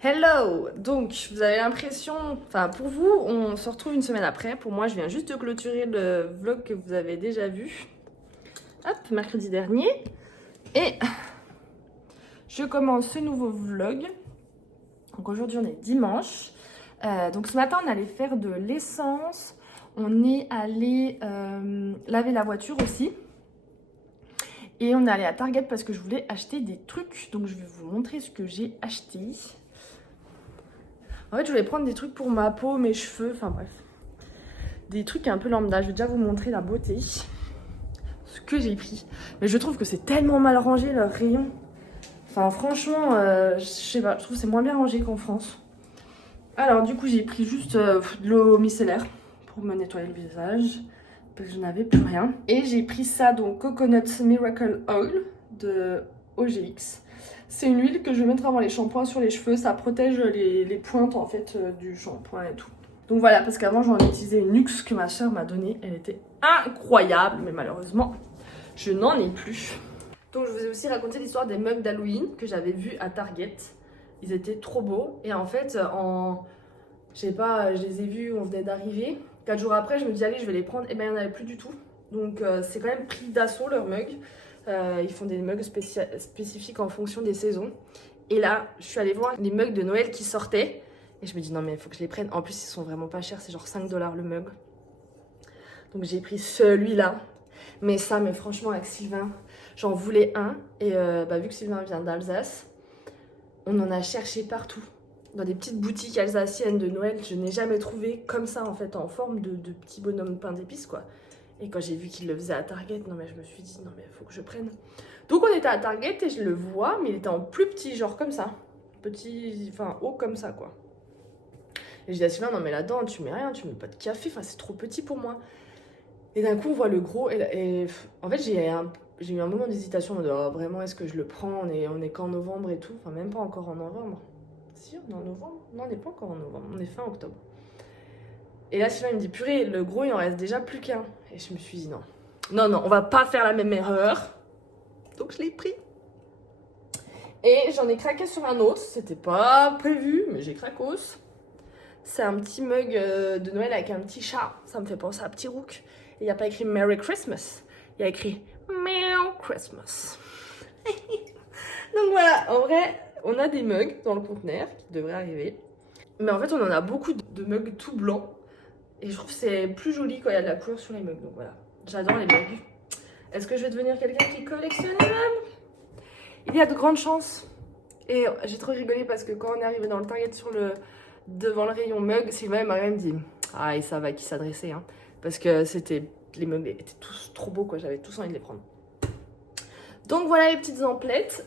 Hello! Donc, vous avez l'impression, enfin pour vous, on se retrouve une semaine après. Pour moi, je viens juste de clôturer le vlog que vous avez déjà vu. Hop, mercredi dernier. Et je commence ce nouveau vlog. Donc aujourd'hui, on est dimanche. Donc ce matin, on allait faire de l'essence. On est allé laver la voiture aussi. Et on est allé à Target parce que je voulais acheter des trucs. Donc je vais vous montrer ce que j'ai acheté. En fait, je voulais prendre des trucs pour ma peau, mes cheveux, enfin bref. Des trucs un peu lambda. Je vais déjà vous montrer la beauté. Ce que j'ai pris. Mais je trouve que c'est tellement mal rangé leur rayon. Enfin franchement, je sais pas, je trouve que c'est moins bien rangé qu'en France. Alors du coup, j'ai pris juste de l'eau micellaire pour me nettoyer le visage. Parce que je n'avais plus rien. Et j'ai pris ça, donc Coconut Miracle Oil de OGX. C'est une huile que je vais mettre avant les shampoings sur les cheveux. Ça protège les pointes en fait du shampoing et tout. Donc voilà, parce qu'avant j'en utilisais une luxe que ma soeur m'a donnée. Elle était incroyable, mais malheureusement, je n'en ai plus. Donc je vous ai aussi raconté l'histoire des mugs d'Halloween que j'avais vus à Target. Ils étaient trop beaux. Et en fait, je sais pas, je les ai vus, on venait d'arriver. 4 jours après, je me dis allez, je vais les prendre. Et ben il n'y en avait plus du tout. Donc c'est quand même pris d'assaut leurs mugs. Ils font des mugs spécifiques en fonction des saisons. Et là, je suis allée voir les mugs de Noël qui sortaient. Et je me dis non mais il faut que je les prenne. En plus, ils sont vraiment pas chers. C'est genre 5 $ le mug. Donc j'ai pris celui-là. Mais franchement, avec Sylvain, j'en voulais un. Et vu que Sylvain vient d'Alsace, on en a cherché partout. Dans des petites boutiques alsaciennes de Noël, je n'ai jamais trouvé comme ça en fait, en forme de petit bonhomme pain d'épices quoi. Et quand j'ai vu qu'il le faisait à Target, non mais je me suis dit non mais il faut que je prenne. Donc on était à Target et je le vois, mais il était en plus petit, genre comme ça. Petit, enfin haut comme ça quoi. Et je dis à Sylvain, non mais là-dedans tu mets rien, tu mets pas de café, enfin c'est trop petit pour moi. Et d'un coup on voit le gros et en fait j'ai eu un moment d'hésitation, de oh, vraiment est-ce que je le prends, on est qu'en novembre et tout, enfin même pas encore en novembre. Si on est en novembre? Non on n'est pas encore en novembre, on est fin octobre. Et là, Sylvain il me dit, purée, le gros, il en reste déjà plus qu'un. Et je me suis dit, non. Non, on va pas faire la même erreur. Donc, je l'ai pris. Et j'en ai craqué sur un autre. C'était pas prévu, mais j'ai cracos. C'est un petit mug de Noël avec un petit chat. Ça me fait penser à un petit rook. Et il n'y a pas écrit Merry Christmas. Il y a écrit Meow Christmas. Donc voilà, en vrai, on a des mugs dans le conteneur qui devraient arriver. Mais en fait, on en a beaucoup de mugs tout blancs. Et je trouve que c'est plus joli quand il y a de la couleur sur les mugs. Donc voilà, j'adore les mugs. Est-ce que je vais devenir quelqu'un qui collectionne les mugs? Il y a de grandes chances. Et j'ai trop rigolé parce que quand on est arrivé dans le Target devant le rayon mug, Sylvain m'a dit ah, et ça va à qui s'adresser. Hein. Parce que les mugs étaient tous trop beaux, quoi. J'avais tous envie de les prendre. Donc voilà les petites emplettes.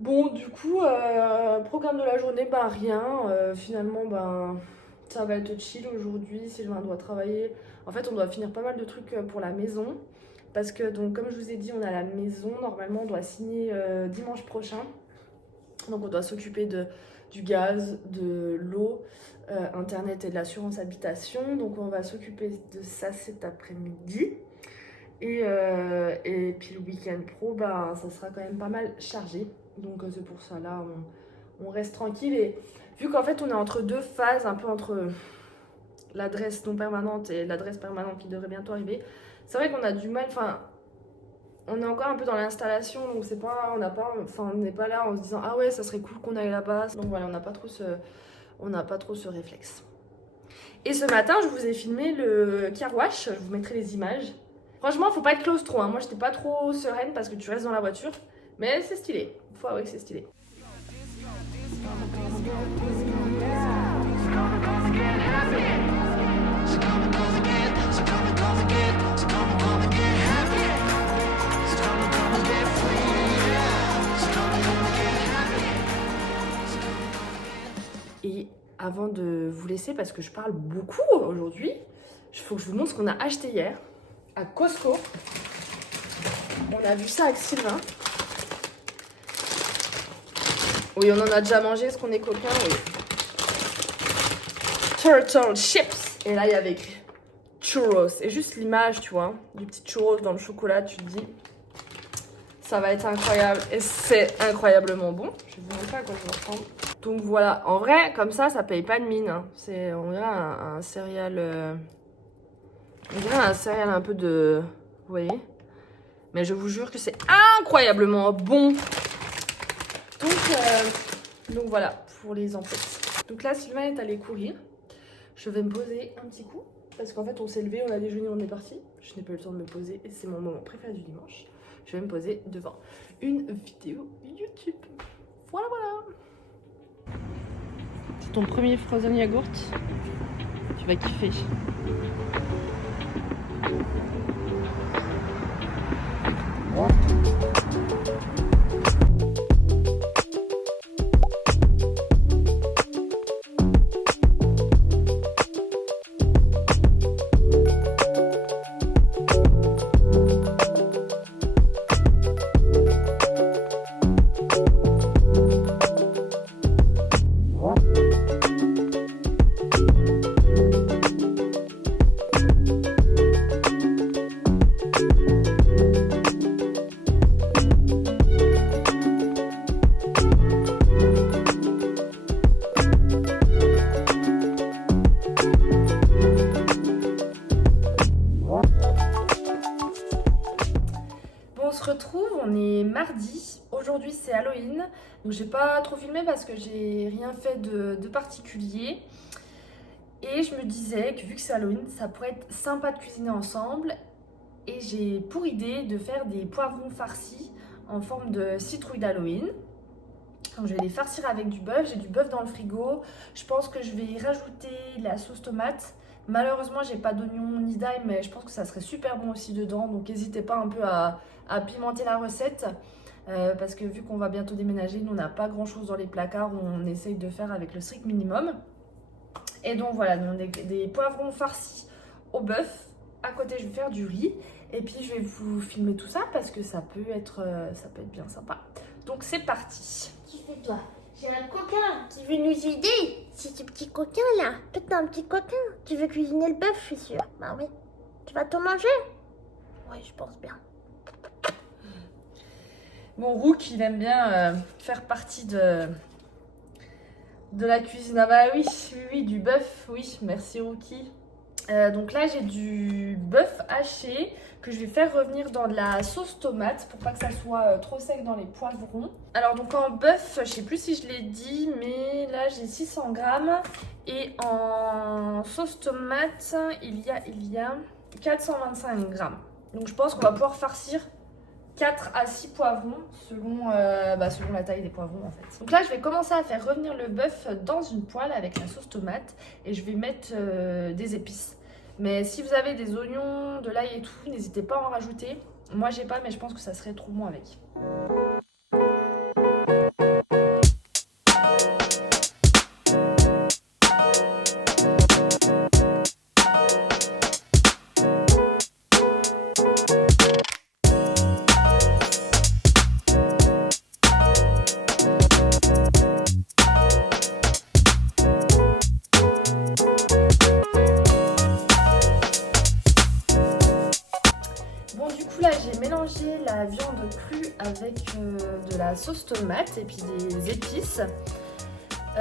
Bon, du coup, programme de la journée, rien. Finalement, ça va être chill aujourd'hui. Sylvain doit travailler. En fait, on doit finir pas mal de trucs pour la maison. Parce que, donc, comme je vous ai dit, on a la maison. Normalement, on doit signer dimanche prochain. Donc, on doit s'occuper du gaz, de l'eau, internet et de l'assurance habitation. Donc, on va s'occuper de ça cet après-midi. Et puis le week-end pro, ça sera quand même pas mal chargé. Donc c'est pour ça, là, on reste tranquille. Et vu qu'en fait, on est entre deux phases, un peu entre l'adresse non permanente et l'adresse permanente qui devrait bientôt arriver, c'est vrai qu'on a du mal, enfin, on est encore un peu dans l'installation, donc c'est pas, on n'est pas là en se disant ah ouais, ça serait cool qu'on aille là-bas. Donc voilà, on n'a pas trop ce réflexe. Et ce matin, je vous ai filmé le car wash, je vous mettrai les images. Franchement, faut pas être claustro, hein. Moi, j'étais pas trop sereine parce que tu restes dans la voiture. Mais c'est stylé. Faut avouer que c'est stylé. Et avant de vous laisser, parce que je parle beaucoup aujourd'hui, il faut que je vous montre ce qu'on a acheté hier à Costco. On a vu ça avec Sylvain. Oui, on en a déjà mangé, est-ce qu'on est copains? Oui. Turtle chips. Et là, il y avait écrit churros. Et juste l'image, tu vois, du petit churros dans le chocolat, tu te dis, Ça va être incroyable et c'est incroyablement bon. Je vais vous montrer à quoi ça ressemble. Donc voilà, en vrai, comme ça paye pas de mine. Hein. On dirait un céréal... on dirait un céréal un peu de... Vous voyez? Mais je vous jure que c'est incroyablement bon. Donc voilà, pour les emplettes. Donc là, Sylvain est allé courir. Je vais me poser un petit coup. Parce qu'en fait, on s'est levé, on a déjeuné, on est parti. Je n'ai pas eu le temps de me poser et c'est mon moment préféré du dimanche. Je vais me poser devant une vidéo YouTube. Voilà, voilà. C'est ton premier frozen yaourt. Tu vas kiffer. On est mardi, aujourd'hui c'est Halloween, donc j'ai pas trop filmé parce que j'ai rien fait de particulier. Et je me disais que vu que c'est Halloween, ça pourrait être sympa de cuisiner ensemble. Et j'ai pour idée de faire des poivrons farcis en forme de citrouille d'Halloween. Donc je vais les farcir avec du bœuf, j'ai du bœuf dans le frigo. Je pense que je vais y rajouter la sauce tomate. Malheureusement j'ai pas d'oignon ni d'ail, mais je pense que ça serait super bon aussi dedans. Donc n'hésitez pas un peu à pimenter la recette. Parce que vu qu'on va bientôt déménager, nous on n'a pas grand chose dans les placards, on essaye de faire avec le strict minimum. Et donc voilà, donc des poivrons farcis au bœuf. À côté je vais faire du riz. Et puis je vais vous filmer tout ça parce que ça peut être bien sympa. Donc c'est parti. Qui fais toi? J'ai un coquin qui veut nous aider. C'est ce petit coquin là. Toi t'es un petit coquin. Tu veux cuisiner le bœuf, je suis sûre. Bah oui. Tu vas tout manger? Oui, je pense bien. Bon, Rook, il aime bien faire partie de la cuisine. Ah bah oui, du bœuf. Oui, merci Rookie. Donc là, j'ai du bœuf haché que je vais faire revenir dans de la sauce tomate pour pas que ça soit trop sec dans les poivrons. Alors donc en bœuf, je sais plus si je l'ai dit, mais là j'ai 600 grammes. Et en sauce tomate, il y a 425 grammes. Donc je pense qu'on va pouvoir farcir 4 à 6 poivrons selon la taille des poivrons en fait. Donc là je vais commencer à faire revenir le bœuf dans une poêle avec la sauce tomate et je vais mettre des épices. Mais si vous avez des oignons, de l'ail et tout, n'hésitez pas à en rajouter. Moi j'ai pas, mais je pense que ça serait trop bon avec. J'ai mélangé la viande crue avec de la sauce tomate et puis des épices.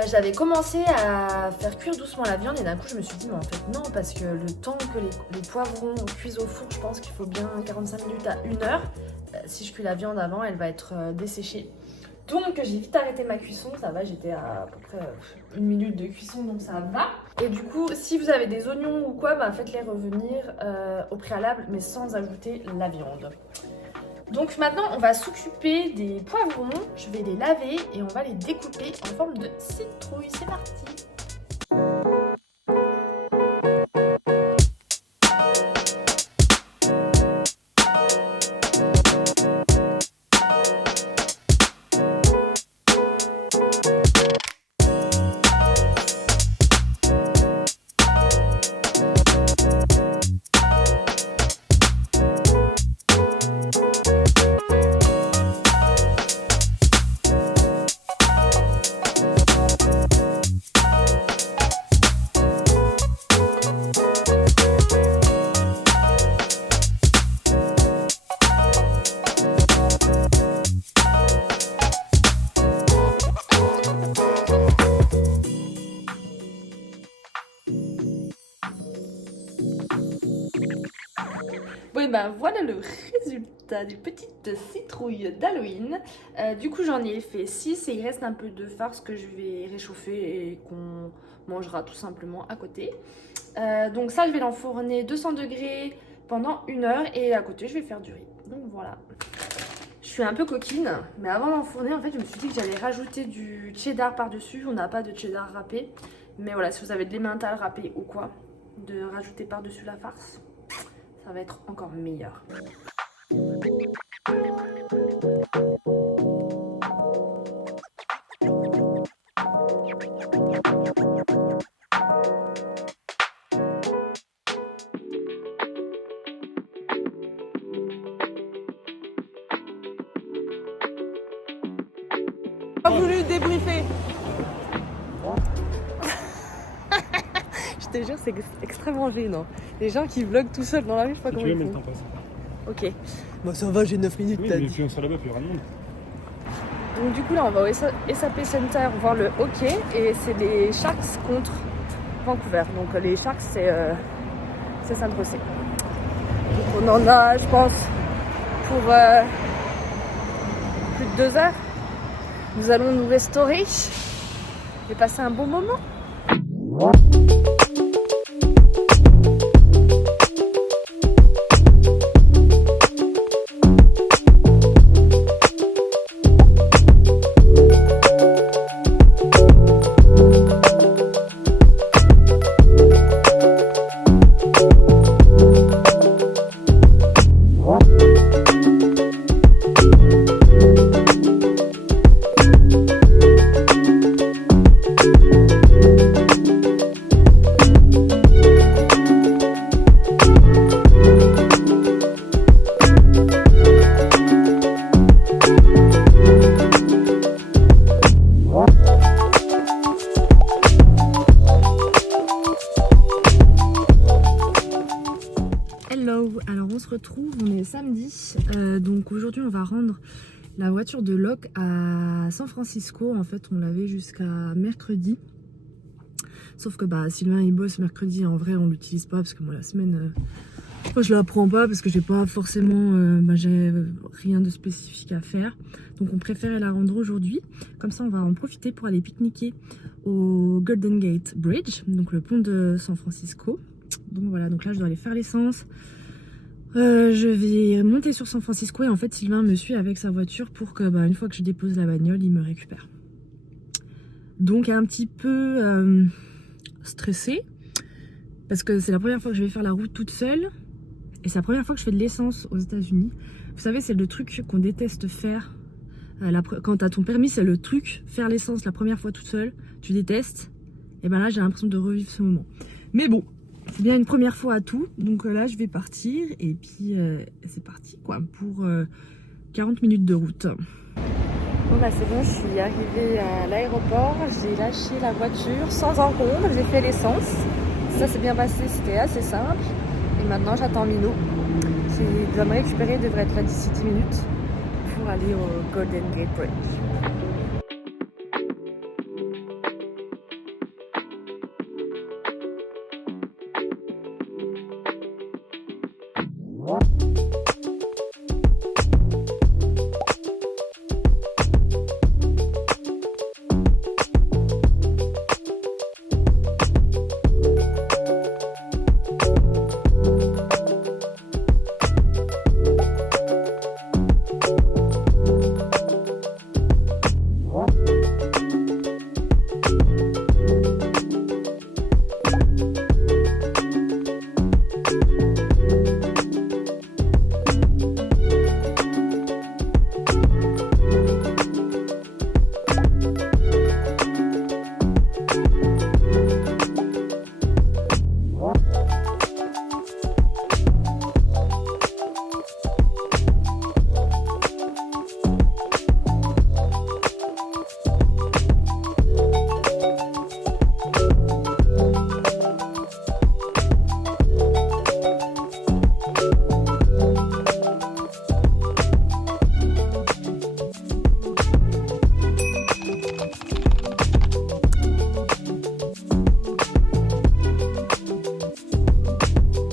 J'avais commencé à faire cuire doucement la viande et d'un coup je me suis dit mais en fait non, parce que le temps que les poivrons cuisent au four, je pense qu'il faut bien 45 minutes à 1 heure. Si je cuis la viande avant, elle va être desséchée. Donc j'ai vite arrêté ma cuisson, ça va, j'étais à peu près 1 minute de cuisson, donc ça va. Et du coup, si vous avez des oignons ou quoi, bah, faites-les revenir au préalable, mais sans ajouter la viande. Donc maintenant, on va s'occuper des poivrons, je vais les laver et on va les découper en forme de citrouille. C'est parti! ben voilà le résultat des petites citrouilles d'Halloween. Du coup j'en ai fait 6 et il reste un peu de farce que je vais réchauffer et qu'on mangera tout simplement à côté. Donc ça je vais l'enfourner 200 degrés pendant 1 heure et à côté je vais faire du riz. Donc voilà. Je suis un peu coquine, mais avant d'enfourner en fait je me suis dit que j'allais rajouter du cheddar par dessus. On n'a pas de cheddar râpé, mais voilà, si vous avez de l'emmental râpé ou quoi, de rajouter par dessus la farce, ça va être encore meilleur. Pas voulu débriefer. Je te jure, c'est extrêmement gênant. Les gens qui vloguent tout seuls dans la rue, je sais pas comment ils mais le font. temps passe. Ok. Bah ça va, j'ai 9 minutes. Oui, t'as mais dit. puis on sera là-bas, puis il y aura le monde. Donc du coup là on va au SAP Center voir le hockey et c'est les Sharks contre Vancouver. Donc les Sharks c'est Saint-Brossais. Donc on en a je pense pour plus de 2 heures. Nous allons nous restaurer et passer un bon moment. Hello, alors on se retrouve, on est samedi, donc aujourd'hui on va rendre la voiture de Locke à San Francisco. En fait on l'avait jusqu'à mercredi, sauf que bah Sylvain il bosse mercredi, en vrai on l'utilise pas parce que moi la semaine moi je la prends pas parce que j'ai pas forcément j'ai rien de spécifique à faire, donc on préférait la rendre aujourd'hui, comme ça on va en profiter pour aller pique-niquer au Golden Gate Bridge, donc le pont de San Francisco. Donc voilà, donc là je dois aller faire l'essence. Je vais monter sur San Francisco et en fait Sylvain me suit avec sa voiture pour que une fois que je dépose la bagnole, il me récupère. Donc un petit peu stressée parce que c'est la première fois que je vais faire la route toute seule et c'est la première fois que je fais de l'essence aux États-Unis. Vous savez, c'est le truc qu'on déteste faire. Quand t'as ton permis, c'est le truc, faire l'essence la première fois toute seule, tu détestes. Et ben là j'ai l'impression de revivre ce moment. Mais bon, c'est bien une première fois à tout, donc là je vais partir et puis c'est parti quoi pour 40 minutes de route. Bon bah c'est bon, je suis arrivée à l'aéroport, j'ai lâché la voiture sans encombre, j'ai fait l'essence. Ça s'est bien passé, c'était assez simple. Et maintenant j'attends Mino qui doit me récupérer, devrait être là d'ici 10 minutes pour aller au Golden Gate Bridge.